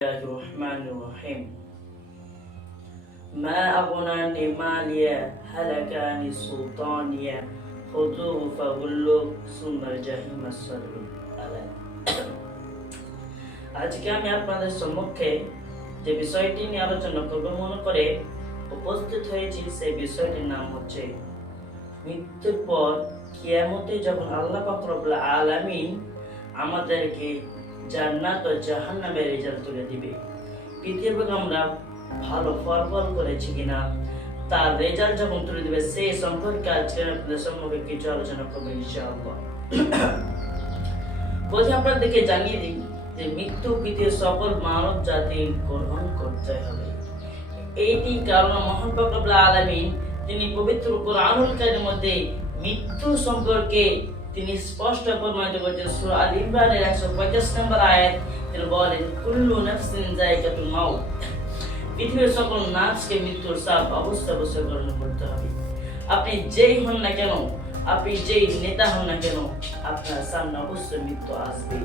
الله الرحمن الرحيم. ما أغنى عني مالية هلك عني سلطانية خذوه فغلوه ثم الجحيم صلوا عليه. আজকে আমি আপনাদের সম্মুখে যে বিষয়টি নিয়ে আলোচনা করব মনে করে উপস্থিত হয়েছি, সেই বিষয়টির নাম হচ্ছে মৃত্যুর পর কিয়ামতে যখন আল্লাহ পাক রব্বুল আলামিন আমাদেরকে জান্নাত ও জাহান্নামের রেজাল্ট তুলে দিবে। পৃথিবীতে আমরা ভালো ফলাফল করেছি কিনা তার রেজাল্ট যখন তুলে দিবে, সেই সম্পর্কে আজকে আপনাদের সম্মুখে কিছু আলোচনা করবো ইনশাআল্লাহ। বলছি আপনাদেরকে জানিয়ে দিই যে মৃত্যু পৃথিবীর সকল মানব জাতি গ্রহণ করতে হবে। এইটি কারণ মহান পাক রব্বুল আলামিন তিনি পবিত্র কোরআনুল কারীমের মধ্যে মৃত্যু সম্পর্কে তিনি স্পষ্ট প্রমাণিত করেছেন। সূরা আল ইমরানের 150 নম্বর আয়াত তিনি বলেন, কুল্লু নাফসিন যায়কাতুল মাউত। পৃথিবীর সকল নাফসকে মৃত্যুর স্বাদ অবশ্যই গ্রহণ করতে হবে। আপনি যেই হন না কেন, আপনি যেই নেতা হন না কেন, আপনার সামনে অবশ্যই মৃত্যু আসবে।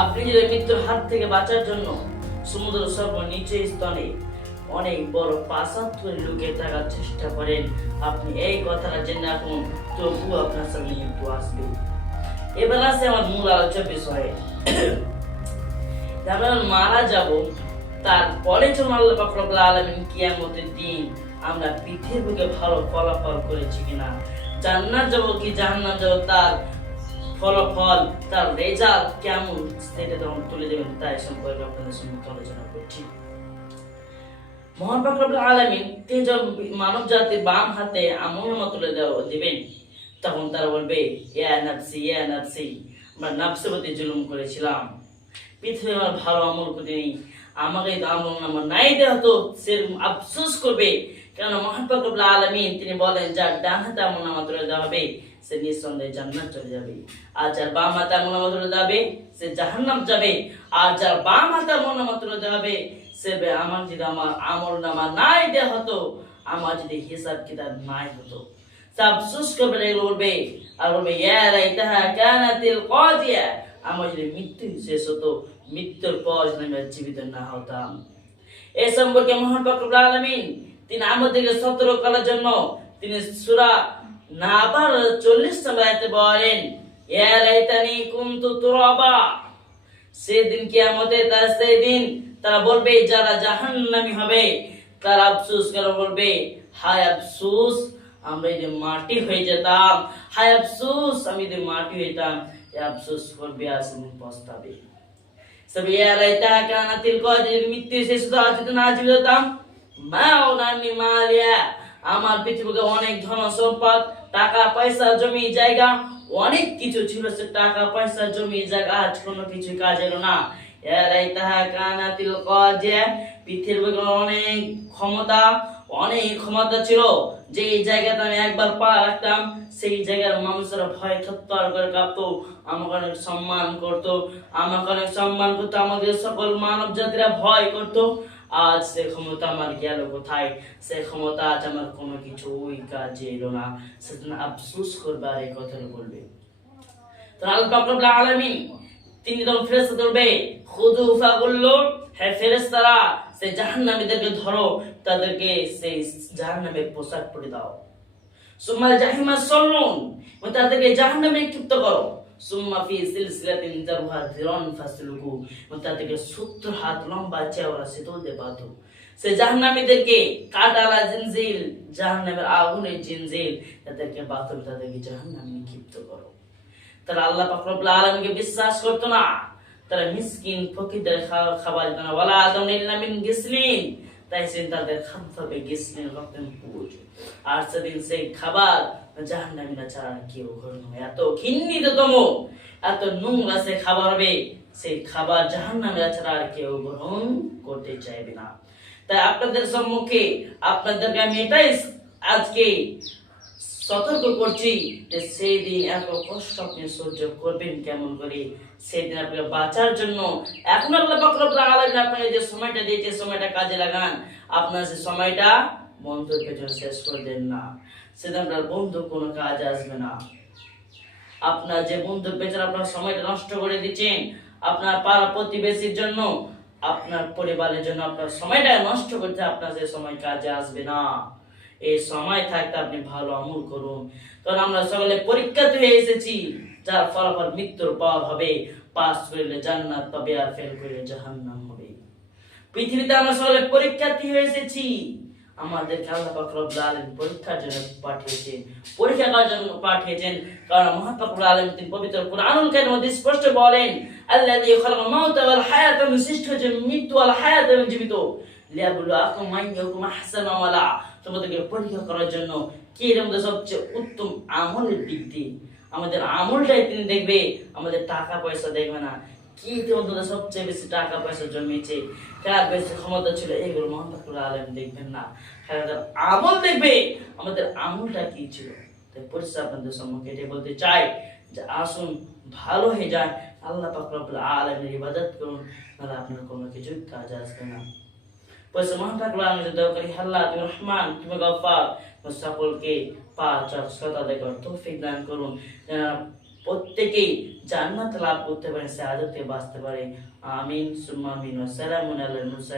আপনি যদি মৃত্যুর হাত থেকে বাঁচার জন্য সমুদ্র সর্বনিচে স্তরে অনেক বড় প্রাসাদ করে লুকিয়ে থাকার চেষ্টা করেন, আপনি এই কথাটা জেনে রাখুন, তবু আপনার সামনে মৃত্যু আসবে। এবার আসে আমার মূল আলোচনার বিষয়ে। আমরা মারা যাব, তারপরে যখন আল্লাহ পাক রব্বুল আলামিন কিয়ামতের দিন আমরা পৃথিবীকে ভালো ফলাফল করেছি কিনা, জান্নাত যাব কি জাহান্নাম যাব, তার ফলাফল তার রেজাল্ট কেমন সেটা তখন তুলে দেবেন, তাই সম্পর্কে আপনাদের সঙ্গে আলোচনা করছি। মহান পাক রব্বুল আলামিন তিনি যখন মানব জাতির বাম হাতে আমলনামা তুলে দিবেন, তখন তারা বলবে, ইয়া নাফসি ইয়া নাফসি, আমরা নাফসের প্রতি জুলুম করেছিলাম, পৃথিবী আমার ভালো আমল করিনি, আমাকে আমলনামা নাই দেওয়া হতো, সে আফসোস করবে। কেন মহান পাক রব্বুল আলামিন তিনি বলেন, যার ডান হাতে আমলনামা তুলে দেওয়া হবে সে নিঃসন্দেহে জান্নাত চলে যাবে, আর যার বাম হাতে আমলনামা তুলে দেওয়া হবে সে জাহান্নাম যাবে। আর যার বাম হাতে আমলনামা তুলে দেওয়া হবে সে আমার যদি আমার আমলনামা নাই দেওয়া হতো, আমার যদি হিসাব কিতাব নাই হতো, সে আফসোস করবে, বলবে আর বলবে, ইয়া লাইতাহা কানাতিল কাদিয়া, আমার যদি মৃত্যু শেষ হতো, মৃত্যুর পর যদি আমি জীবিত না হতাম। এই সম্পর্কে মহান পাক রব্বুল আলামিন তিনি আমাদেরকে সতর্ক করার জন্য তিনি সূরা নাবার 40 নম্বর আয়াতে বলেন, ইয়া লাইতানি কুনতু তুরাবা। সেদিন কিয়ামতে তার সেদিন তারা বলবে, যারা জাহান্নামী হবে তারা আফসোস করে বলবে, হায় আফসোস আমরা যদি মাটি হয়ে যেতাম, হায় আফসোস আমি যদি মাটি হইতাম। আফসোস করবে আর পস্তাবে। সব ইয়া লাইতা কানাতিল কাদিয়া, মৃত্যু শেষ হতো, আজ যদি না জীবিত হতাম, মা ওনানি মালিয়া, আমার পৃথিবীতে অনেক ধন সম্পদ, টাকা পয়সা জমি জায়গা অনেক কিছু ছিল, সে টাকা পয়সা জমি জায়গা আজ কোনো কিছু কাজ এলো না। ইয়া লাইতা কানাতিল কাদিয়া, পৃথিবীতে অনেক ক্ষমতা ছিল, যে জায়গাতে আমি একবার পা রাখতাম সেই জায়গার মানুষেরা ভয় থরথর করে কাঁপতো, আমাকে অনেক সম্মান করতো, আমাদের সকল মানব জাতিরা ভয় করতো। আজ সে ক্ষমতা আমার গেল কোথায়? সে ক্ষমতা আজ আমার কোনো কিছু ওই কাজে এলো না, সেদিন আফসোস করবে আর এই কথাটা বলবে। তো আল্লাহ পাক রব্বুল আলামিন তিনি তখন ফেরেশতা বলবে, খুযু ফাগুল্লু, হে ফেরেশতারা সেই জাহান্নামীদেরকে ধরো, তাদেরকে সেই জাহান্নামের পোশাক পরে দাও। সুম্মাল জাহিমা সল্লুন, তাদেরকে জাহান্নামে নিক্ষিপ্ত করো। সুম্মা ফি সিলসিলাতিন যারহা যিরান ফাসলুকু, তাদেরকে 70 হাত লম্বা চওড়া সেতু দিয়ে বাঁধো। সেই জাহান্নামীদেরকে কাটালা জিনজিল, জাহান্নামের আগুনের জিনজিল, তাদেরকে বাঁধো, তাদেরকে জাহান্নামে নিক্ষিপ্ত করো। তারা আল্লাহ পাক রব্বুল আলামিনকে বিশ্বাস করতো না, তারা মিসকিন ফকিরদের খাবার দিত না, ওয়ালা আদম ইল্লা মিন গিসলিন, তাই সেদিন তাদের খাদ্য হবে গিসলিন, রক্তের পুঁজ। আর সেদিন সেই খাবার জাহান্নামীরা ছাড়া কেউ গ্রহণ হবে। এত ঘৃণিততম, এত নোংরা সে খাবার হবে, সেই খাবার জাহান্নামীরা ছাড়া আর কেউ গ্রহণ করতে চাইবে না। তাই আপনাদের সম্মুখে আপনাদেরকে আমি এটাই আজকে সতর্ক করছি যে সেই দিন এত কষ্ট আপনি সহ্য করবেন কেমন করে। সেই দিন আপনাকে বাঁচার জন্য এখন আল্লাহ পাক রব্বুল আলামিন আপনাকে যে সময়টা দিয়েছে, সময়টা কাজে লাগান। আপনার সে সময়টা বন্ধুর পেছনে শেষ করে দেন না, সেদিন আপনার বন্ধু কোনো কাজ আসবে না। আপনার যে বন্ধুর পেছনে আপনার সময়টা নষ্ট করে দিচ্ছেন, আপনার পাড়া প্রতিবেশীর জন্য, আপনার পরিবারের জন্য আপনার সময়টা নষ্ট করতে আপনার যে সময় কাজে আসবে না। এই সময় থাকতে আপনি ভালো আমল করুন, কারণ আমরা সকলে পরীক্ষাতে হয়ে এসেছি, যার ফলাফল মৃত্যুর পর হবে। পাস করলে জান্নাত পাবে, আর ফেল করলে জাহান্নাম হবে। পৃথিবীতে আমরা সকলে পরীক্ষার্থী হয়ে এসেছি। আমাদেরকে আল্লাহ পাক রব্বুল আলামিন পরীক্ষার জন্য পাঠিয়েছেন, পরীক্ষা করার জন্য পাঠিয়েছেন। কারণ মহান পাক রব্বুল আলামিন তিনি পবিত্র কুরআনুল কারীমের মধ্যে স্পষ্ট বলেন, আল্লাযী খালাকাল মাউতা ওয়াল হায়াতা, সৃষ্টি হয়েছে মৃত্যু আর হায়াত এবং জীবিত, লিয়াবলুয়াকুম আইয়ুকুম আহসানু আমালা, তোমাদেরকে পরীক্ষা করার জন্য কে এর মধ্যে সবচেয়ে উত্তম আমলের দিক দিয়ে। আমাদের আমলটাই তিনি দেখবে, আমাদের টাকা পয়সা দেখবে না। কি তোমাদের সবচেয়ে বেশি টাকা পয়সা জমিয়েছে, কার বেশি ক্ষমতা ছিল, এগুলো মহান পাক রব্বুল আলামিন দেখবেন না। আমাদের আমল দেখবে, আমাদের আমলটা কি ছিল। তাই পরিষ্কার আপনাদের সম্মুখে এটাই বলতে চাই যে আসুন ভালো হয়ে যায়, আল্লাহ পাক রব্বুল আলামিনের ইবাদত করুন, নাহলে আপনার কোনো কিছু কাজে আসবে না। পয়সা মহান পাক রব্বুল আলামিন দোয়া করি, আল্লাহ তুমি রহমান, তুমি গফফার, সকলকে পাঁচ ওয়াক্ত সালাত আদায় করার তৌফিক দান করুন, যেন প্রত্যেকেই জান্নাত লাভ করতে পারে, সাআদাতে বাঁচতে পারে। আমিন সুম্মা আমিন। ওয়া সালামুন আলাল মুরসালিন।